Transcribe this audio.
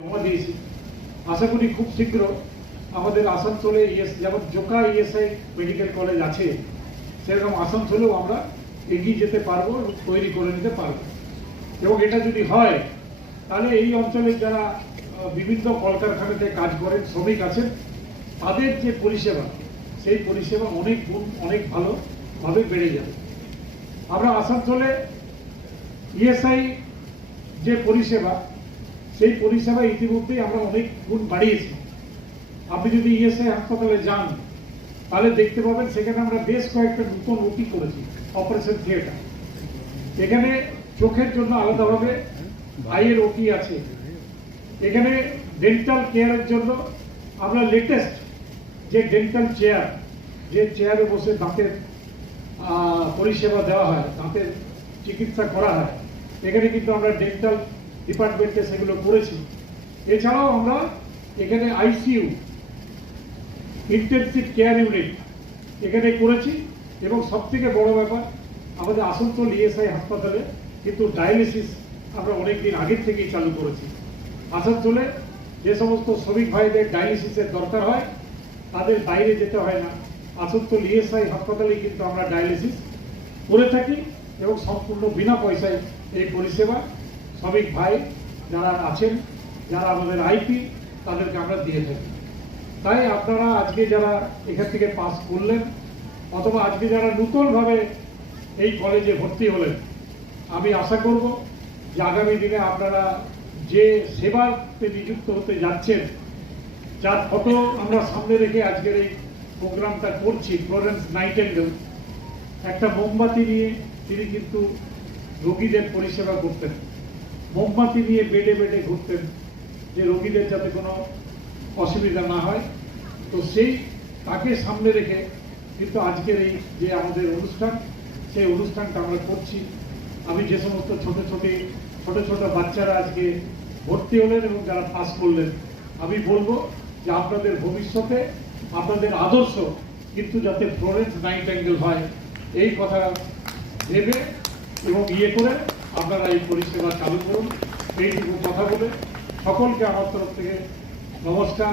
জমা দিয়েছি। আশা করি খুব শীঘ্র আমাদের আসানসোলে যেমন জোকা ইএসআই মেডিকেল কলেজ আছে, সেরকম আসানসোলেও আমরা এগিয়ে যেতে পারবো এবং তৈরি করে নিতে পারবো। এবং এটা যদি হয় তাহলে এই অঞ্চলের যারা বিভিন্ন কলকারখানাতে কাজ করেন, শ্রমিক আছেন, তাদের যে পরিষেবা, সেই পরিষেবা অনেক গুণ অনেক ভালোভাবে বেড়ে যাবে। আমরা আসানসোলে ইএসআই যে পরিষেবা, সেই পরিষেবা ইতিমধ্যেই আমরা অনেক গুণ বাড়িয়েছি। আপনি যদি ইএসআই হাসপাতালে যান তাহলে দেখতে পাবেন সেখানে আমরা বেশ কয়েকটা নতুন ওপি করেছি, অপারেশন থিয়েটার। এখানে চোখের জন্য আলাদাভাবে আইয়ের ওপি আছে। এখানে ডেন্টাল কেয়ারের জন্য আমরা লেটেস্ট যে ডেন্টাল চেয়ার, যে চেয়ারে বসে দাঁতের পরিষেবা দেওয়া হয়, দাঁতের চিকিৎসা করা হয়, এখানে কিন্তু আমরা ডেন্টাল ডিপার্টমেন্টে সেগুলো করেছি। এছাড়াও আমরা এখানে আইসিইউ, ইন্টেনসিভ কেয়ার ইউনিট এখানে করেছি। এবং সবথেকে বড় ব্যাপার, আমাদের আসানসোল ইএসআই হাসপাতালে কিন্তু ডায়ালিসিস আমরা অনেকদিন আগের থেকেই চালু করেছি। আসানসোলে যে সমস্ত শ্রমিক ভাইদের ডায়ালিসিসের দরকার হয় তাদের বাইরে যেতে হয় না, আসানসোল ইএসআই হাসপাতালে কিন্তু আমরা ডায়ালিসিস করে থাকি এবং সম্পূর্ণ বিনা পয়সায় এই পরিষেবা শ্রমিক ভাই যারা আছেন, যারা আমাদের আইপি, তাদেরকে আমরা দিয়ে থাকি। তাই আপনারা আজকে যারা এখান থেকে পাস করলেন অথবা আজকে যারা নতুনভাবে এই কলেজে ভর্তি হলেন, আমি আশা করব যে আগামী দিনে আপনারা যে সেবাতে নিযুক্ত হতে যাচ্ছেন, যার ফটো আমরা সামনে রেখে আজকের এই প্রোগ্রামটা করছি, ফ্লোরেন্স নাইটেঙ্গেল একটা মোমবাতি নিয়ে তিনি কিন্তু রোগীদের পরিষেবা করতেন, মোমবাতি নিয়ে বেডে বেডে ঘুরতেন যে রোগীদের যাতে কোনো অসুবিধা না হয়। তো তাকে সামনে রেখে কিন্তু আজকের এই যে আমাদের অনুষ্ঠান, সেই অনুষ্ঠানটা আমরা করছি। আমি যে সমস্ত ছোট ছোট বাচ্চারা আজকে ভর্তি হলেন এবং যারা পাস করলেন, আমি বলবো যে আপনাদের ভবিষ্যতে আপনাদের আদর্শ কিন্তু যাতে ফ্লোরেন্স নাইটেঙ্গেল হয়, এই কথা ভেবে এবং করে আপনারা এই পরিষেবা চালু করুন। এইটুকু কথা বলে সকলকে আমার তরফ থেকে নমস্কার।